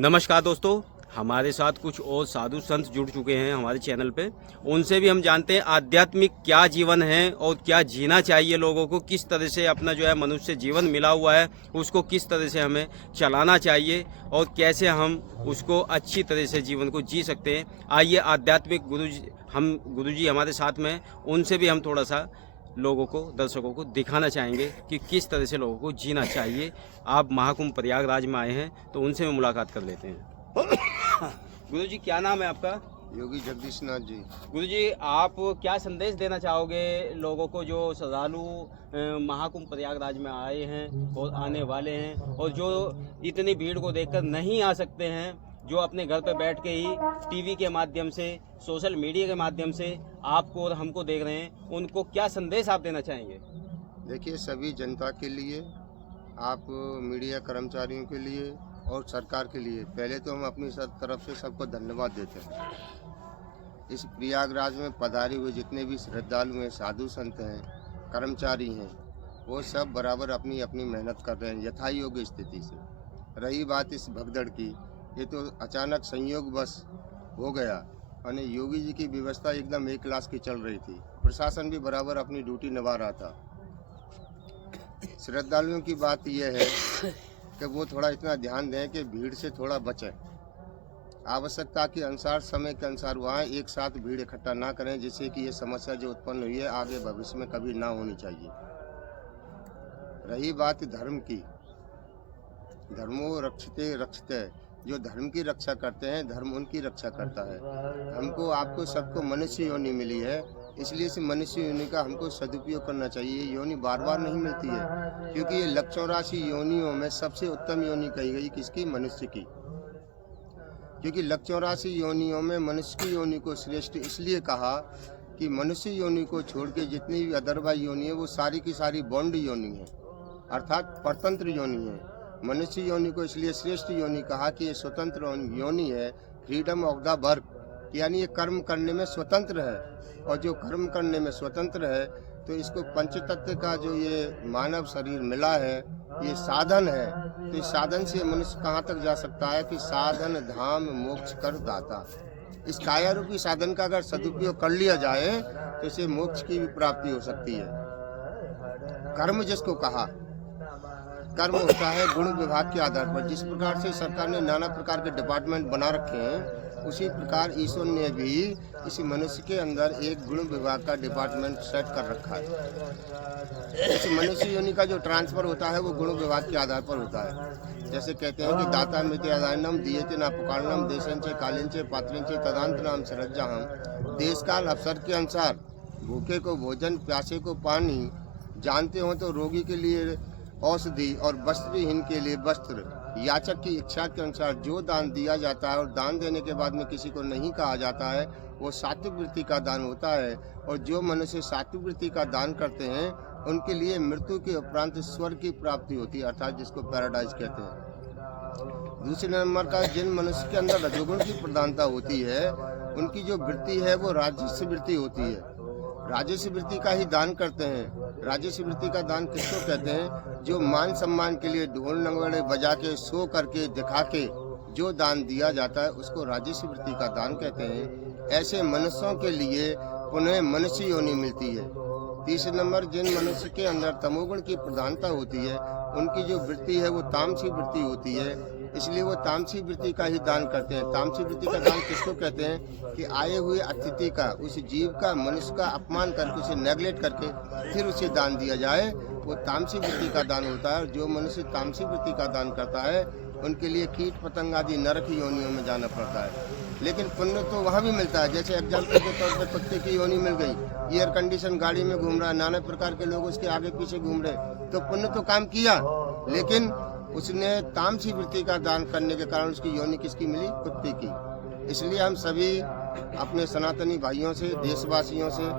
नमस्कार दोस्तों, हमारे साथ कुछ और साधु संत जुड़ चुके हैं हमारे चैनल पे। उनसे भी हम जानते हैं आध्यात्मिक क्या जीवन है और क्या जीना चाहिए लोगों को, किस तरह से अपना जो है मनुष्य जीवन मिला हुआ है उसको किस तरह से हमें चलाना चाहिए और कैसे हम उसको अच्छी तरह से जीवन को जी सकते हैं। आइए आध्यात्मिक गुरुजी हमारे साथ में हैं, उनसे भी हम थोड़ा सा लोगों को, दर्शकों को दिखाना चाहेंगे कि किस तरह से लोगों को जीना चाहिए। आप महाकुंभ प्रयागराज में आए हैं तो उनसे भी मुलाकात कर लेते हैं। गुरुजी, क्या नाम है आपका? योगी जगदीश नाथ जी। गुरुजी, आप क्या संदेश देना चाहोगे लोगों को जो श्रद्धालु महाकुंभ प्रयागराज में आए हैं और आने वाले हैं और जो इतनी भीड़ को देखकर नहीं आ सकते हैं, जो अपने घर पर बैठ के ही टीवी के माध्यम से, सोशल मीडिया के माध्यम से आपको और हमको देख रहे हैं, उनको क्या संदेश आप देना चाहेंगे? देखिए, सभी जनता के लिए, आप मीडिया कर्मचारियों के लिए और सरकार के लिए पहले तो हम अपनी तरफ से सबको धन्यवाद देते हैं। इस प्रयागराज में पधारे हुए जितने भी श्रद्धालु हैं, साधु संत हैं, कर्मचारी हैं, वो सब बराबर अपनी अपनी मेहनत कर रहे हैं यथायोग्य स्थिति से। रही बात इस भगदड़ की, ये तो अचानक संयोग बस हो गया और योगी जी की व्यवस्था एकदम एक क्लास की चल रही थी। प्रशासन भी बराबर अपनी ड्यूटी निभा रहा था। श्रद्धालुओं की बात यह है कि वो थोड़ा इतना ध्यान दें कि भीड़ से थोड़ा बचें। आवश्यकता के अनुसार, समय के अनुसार वहाँ एक साथ भीड़ इकट्ठा ना करें, जिससे कि ये समस्या जो उत्पन्न हुई है आगे भविष्य में कभी ना होनी चाहिए। रही बात धर्म की, धर्मो रक्षते रक्षते, जो धर्म की रक्षा करते हैं धर्म उनकी रक्षा करता है। हमको, आपको, सबको मनुष्य योनि मिली है, इसलिए इस मनुष्य योनि का हमको सदुपयोग करना चाहिए। ये योनि बार बार नहीं मिलती है, क्योंकि ये 184 योनियों में सबसे उत्तम योनि कही गई किसकी? मनुष्य की। क्योंकि 184 योनियों में मनुष्य की योनि को श्रेष्ठ इसलिए कहा कि मनुष्य योनि को छोड़ के जितनी भी अदरवाइज योनि है वो सारी की सारी बॉन्ड योनि है, अर्थात परतंत्र योनि है। मनुष्य योनि को इसलिए श्रेष्ठ योनि कहा कि ये स्वतंत्र योनि है, फ्रीडम ऑफ द वर्क, यानी ये कर्म करने में स्वतंत्र है। और जो कर्म करने में स्वतंत्र है तो इसको पंचतत्व का जो ये मानव शरीर मिला है, ये साधन है। तो इस साधन से मनुष्य कहाँ तक जा सकता है कि साधन धाम मोक्ष कर दाता। इस काया रूपी साधन का अगर सदुपयोग कर लिया जाए तो इसे मोक्ष की भी प्राप्ति हो सकती है। कर्म जिसको कहा, कर्म होता है गुण विभाग के आधार पर। जिस प्रकार से सरकार ने नाना प्रकार के डिपार्टमेंट बना रखे हैं, उसी प्रकार ईश्वर ने भी इसी मनुष्य के अंदर एक गुण विभाग का डिपार्टमेंट सेट कर रखा है। इस मनुष्य योनि का जो ट्रांसफर होता है वो गुण विभाग के आधार पर होता है। जैसे कहते हैं कि दाता मिते अदानम दिएते ना पुकारनम देशंचे कालिंचे पात्रिंचे तदांत नाम सरज्जाहम। देश काल अवसर के अनुसार भूखे को भोजन, प्यासे को पानी, जानते हो तो रोगी के लिए औषधि और वस्त्रहीन के लिए वस्त्र, याचक की इच्छा के अनुसार जो दान दिया जाता है और दान देने के बाद में किसी को नहीं कहा जाता है, वो सात्विक वृत्ति का दान होता है। और जो मनुष्य सात्विक वृत्ति का दान करते हैं उनके लिए मृत्यु के उपरांत स्वर्ग की प्राप्ति होती है, अर्थात जिसको पैराडाइज कहते हैं। दूसरे नंबर का, जिन मनुष्य के अंदर रजोगुण की प्रधानता होती है उनकी जो वृत्ति है वो राजस्व वृत्ति होती है। राजस्व वृत्ति का ही दान करते हैं। राजस्व वृत्ति का दान किसको कहते हैं? जो मान सम्मान के लिए ढोल नगड़े बजा के, सो करके, दिखा के जो दान दिया जाता है उसको राजस्व वृत्ति का दान कहते हैं। ऐसे मनुष्यों के लिए पुनः मनुष्य योनि मिलती है। तीसरे नंबर, जिन मनुष्य के अंदर तमोगुण की प्रधानता होती है उनकी जो वृत्ति है वो तामसी वृत्ति होती है, इसलिए वो तामसी वृत्ति का ही दान करते हैं। तामसी वृत्ति का दान किसको कहते हैं? कि आए हुए अतिथि का, उस जीव का, मनुष्य का अपमान करके, उसे नेगलेक्ट करके फिर उसे दान दिया जाए, वो तामसी वृत्ति का दान होता है। और जो मनुष्य तामसी वृत्ति का दान करता है उनके लिए कीट पतंग आदि नरक योनियों में जाना पड़ता है। लेकिन पुण्य तो वहाँ भी मिलता है। जैसे एग्जाम्पल के तौर पर कुत्ते की योनि मिल गई, एयर कंडीशन गाड़ी में घूम रहा है, नाना प्रकार के लोग उसके आगे पीछे घूम रहे, तो पुण्य तो काम किया, लेकिन उसने तामसी वृत्ति का दान करने के कारण उसकी योनि किसकी मिली? कुत्ते की। इसलिए हम सभी अपने सनातनी भाइयों से, देशवासियों से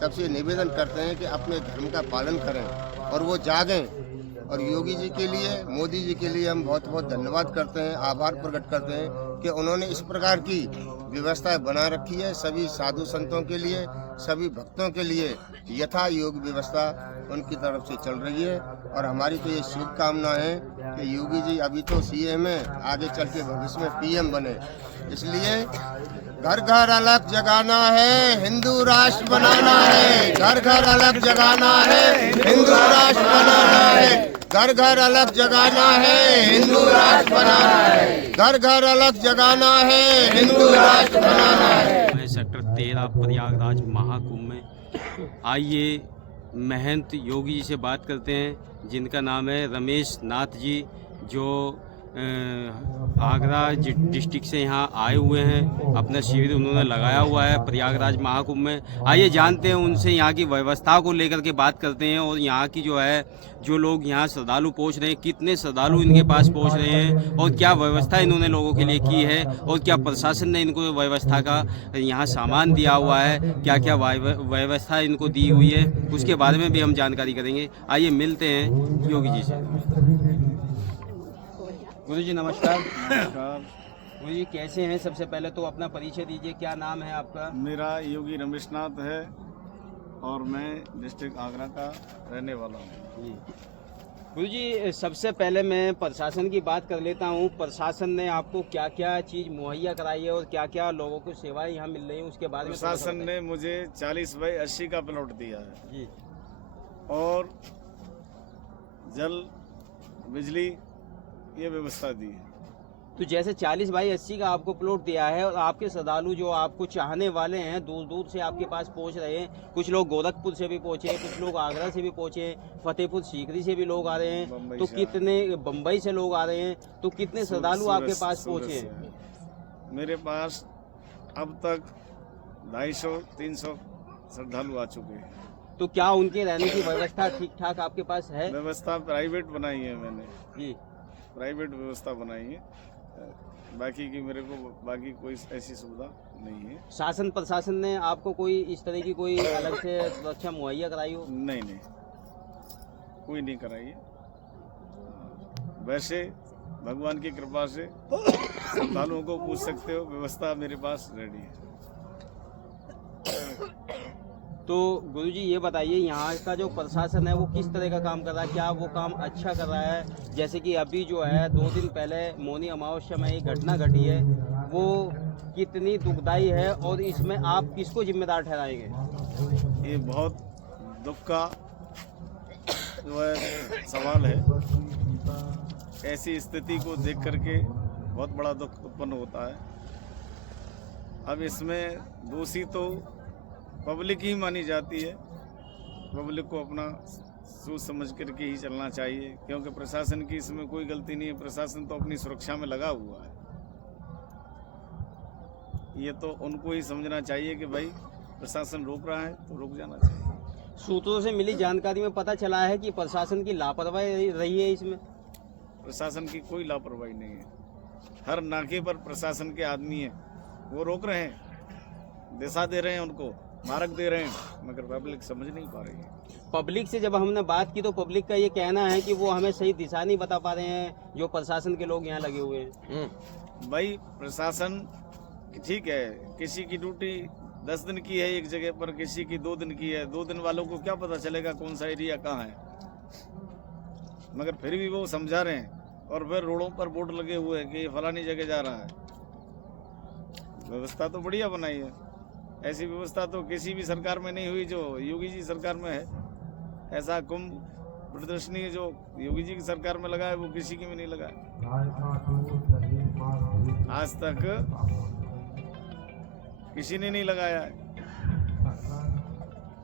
सबसे निवेदन करते हैं कि अपने धर्म का पालन करें और वो जागें। और योगी जी के लिए, मोदी जी के लिए हम बहुत बहुत धन्यवाद करते हैं, आभार प्रकट करते हैं कि उन्होंने इस प्रकार की व्यवस्था बना रखी है। सभी साधु संतों के लिए, सभी भक्तों के लिए यथा योग व्यवस्था उनकी तरफ से चल रही है। और हमारी तो ये शुभकामना है कि योगी जी अभी तो सीएम है, आगे चल के भविष्य में पीएम बने। इसलिए घर घर अलग जगाना है, हिंदू राष्ट्र बनाना है। घर घर अलग जगाना है, हिंदू राष्ट्र बनाना है। घर घर अलग जगाना है, हिंदू राष्ट्र बनाना है। घर घर अलग जगाना है, हिंदू राष्ट्र बनाना है। मैं सेक्टर 13 प्रयागराज महाकुंभ में आइए महंत योगी जी से बात करते हैं, जिनका नाम है रमेश नाथ जी, जो आगरा डिस्ट्रिक्ट से यहाँ आए हुए हैं। अपना शिविर उन्होंने लगाया हुआ है प्रयागराज महाकुंभ में। आइए जानते हैं उनसे, यहाँ की व्यवस्था को लेकर के बात करते हैं, और यहाँ की जो है जो लोग यहाँ श्रद्धालु पहुँच रहे हैं, कितने श्रद्धालु इनके पास पहुँच रहे हैं, और क्या व्यवस्था इन्होंने लोगों के लिए की है, और क्या प्रशासन ने इनको व्यवस्था का यहाँ सामान दिया हुआ है, क्या क्या व्यवस्था इनको दी हुई है, उसके बारे में भी हम जानकारी करेंगे। आइए मिलते हैं योगी जी से। गुरु जी नमस्कार। गुरु जी कैसे हैं? सबसे पहले तो अपना परिचय दीजिए, क्या नाम है आपका? मेरा योगी रमेश नाथ है और मैं डिस्ट्रिक्ट आगरा का रहने वाला हूँ। जी गुरु जी, सबसे पहले मैं प्रशासन की बात कर लेता हूँ। प्रशासन ने आपको क्या क्या चीज़ मुहैया कराई है और क्या क्या लोगों को सेवाएं यहाँ मिल रही हैं, उसके बारे में प्रशासन ने मुझे 40/80 का प्लॉट दिया है जी, और जल बिजली ये व्यवस्था दी है। तो जैसे 40/80 का आपको प्लॉट दिया है, और आपके श्रद्धालु जो आपको चाहने वाले हैं दूर दूर से आपके पास पहुंच रहे हैं, कुछ लोग गोरखपुर से भी पहुंचे, कुछ लोग आगरा से भी पहुंचे, फतेहपुर सीकरी से भी लोग आ रहे हैं, बम्बई तो से कितने बम्बई से लोग आ रहे हैं, तो कितने श्रद्धालु आपके पास पहुंचे हैं? मेरे पास अब तक 250-300 श्रद्धालु आ चुके हैं। तो क्या उनके रहने की व्यवस्था ठीक ठाक आपके पास है? व्यवस्था प्राइवेट बनाई है मैंने, जी, प्राइवेट व्यवस्था बनाई है। बाकी की मेरे को बाकी कोई ऐसी सुविधा नहीं है। शासन प्रशासन ने आपको कोई इस तरह की कोई अलग से सुरक्षा मुहैया कराई हो? नहीं नहीं, कोई नहीं कराई है। वैसे भगवान की कृपा से श्रद्धालुओं को पूछ सकते हो, व्यवस्था मेरे पास रेडी है। तो गुरु जी ये बताइए, यहाँ का जो प्रशासन है वो किस तरह का काम कर रहा है? क्या वो काम अच्छा कर रहा है? जैसे कि अभी जो है 2 दिन पहले मौनी अमावस्या में एक घटना घटी है, वो कितनी दुखदाई है, और इसमें आप किसको जिम्मेदार ठहराएंगे? ये बहुत दुख का जो है सवाल है। ऐसी स्थिति को देख करके बहुत बड़ा दुख उत्पन्न होता है। अब इसमें दोषी तो पब्लिक ही मानी जाती है। पब्लिक को अपना सोच समझ करके ही चलना चाहिए, क्योंकि प्रशासन की इसमें कोई गलती नहीं है। प्रशासन तो अपनी सुरक्षा में लगा हुआ है। ये तो उनको ही समझना चाहिए कि भाई प्रशासन रोक रहा है तो रुक जाना चाहिए। सूत्रों से मिली जानकारी में पता चला है कि प्रशासन की लापरवाही रही है इसमें। प्रशासन की कोई लापरवाही नहीं है। हर नाके पर प्रशासन के आदमी हैं, वो रोक रहे हैं, दिशा दे रहे हैं, उनको मार्ग दे रहे हैं, मगर पब्लिक समझ नहीं पा रही है। पब्लिक से जब हमने बात की तो पब्लिक का ये कहना है कि वो हमें सही दिशा नहीं बता पा रहे हैं, जो प्रशासन के लोग यहाँ लगे हुए हैं। भाई प्रशासन ठीक है, किसी की ड्यूटी 10 दिन की है एक जगह पर, किसी की 2 दिन की है। 2 दिन वालों को क्या पता चलेगा कौन सा एरिया कहाँ है? मगर फिर भी वो समझा रहे हैं, और फिर रोडों पर बोर्ड लगे हुए हैं कि ये फलानी जगह जा रहा है। व्यवस्था तो बढ़िया बनाई है। ऐसी व्यवस्था तो किसी भी सरकार में नहीं हुई जो योगी जी सरकार में है। ऐसा कुंभ प्रदर्शनी जो योगी जी की सरकार में लगा है वो किसी की में नहीं लगा है आज तक, किसी ने नहीं लगाया है।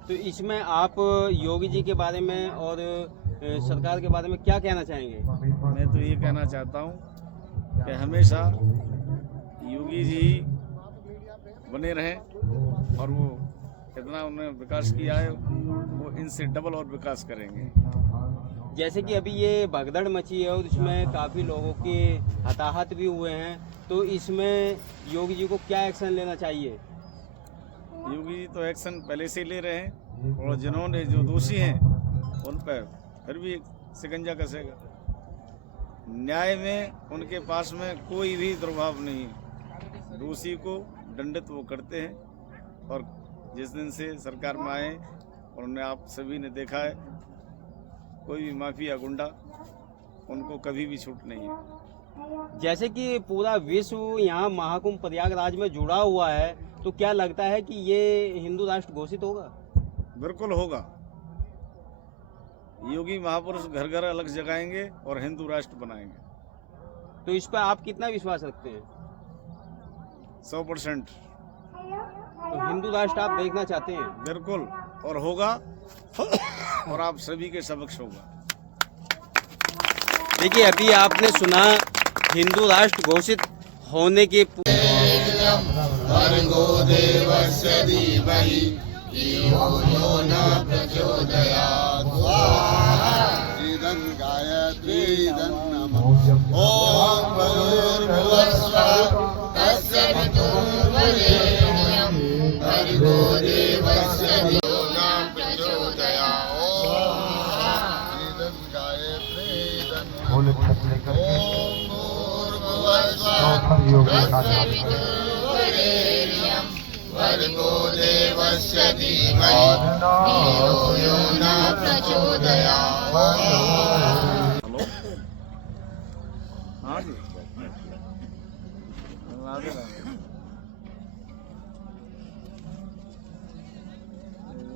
तो इसमें आप योगी जी के बारे में और सरकार के बारे में क्या कहना चाहेंगे? मैं तो ये कहना चाहता हूँ कि हमेशा योगी जी बने रहें, और वो इतना उन्होंने विकास किया है वो इनसे डबल और विकास करेंगे। जैसे कि अभी ये भगदड़ मची है और इसमें काफ़ी लोगों के हताहत भी हुए हैं, तो इसमें योगी जी को क्या एक्शन लेना चाहिए? योगी जी तो एक्शन पहले से ले रहे हैं, और जिन्होंने जो दोषी हैं उन पर फिर भी शिकंजा कसेगा। न्याय में उनके पास में कोई भी दुर्भाव नहीं है। दोषी को दंडित वो करते हैं, और जिस दिन से सरकार में आए और उन्हें आप सभी ने देखा है कोई भी माफिया गुंडा उनको कभी भी छूट नहीं है। जैसे कि पूरा विश्व यहाँ महाकुंभ प्रयागराज में जुड़ा हुआ है, तो क्या लगता है कि ये हिंदू राष्ट्र घोषित होगा? बिल्कुल होगा। योगी महापुरुष घर घर अलग जगाएंगे और हिंदू राष्ट्र बनाएंगे। तो इस पर आप कितना विश्वास रखते हैं? 100%। तो हिंदू राष्ट्र आप देखना चाहते हैं? बिल्कुल, और होगा और आप सभी के समक्ष होगा। देखिए, अभी आपने सुना हिंदू राष्ट्र घोषित होने के भर्गो देवस्य धीमहि धियो यो न प्रचोदयात्। इदं गायत्री इदं नमः। ॐ भूर्भुवस्सुवः तस्य वितुर्वरेण्यं भर्गो देवस्य धियो न प्रचोदयात्। इदं गायत्री इदं नमः। ॐ भर्गो देवस्य धीमहि धियो यो न प्रचोदयात्। हेलो, हाँ जी, राधे राधे।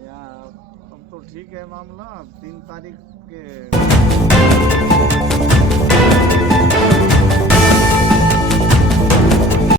यार अब तो ठीक है मामला। 3 तारीख के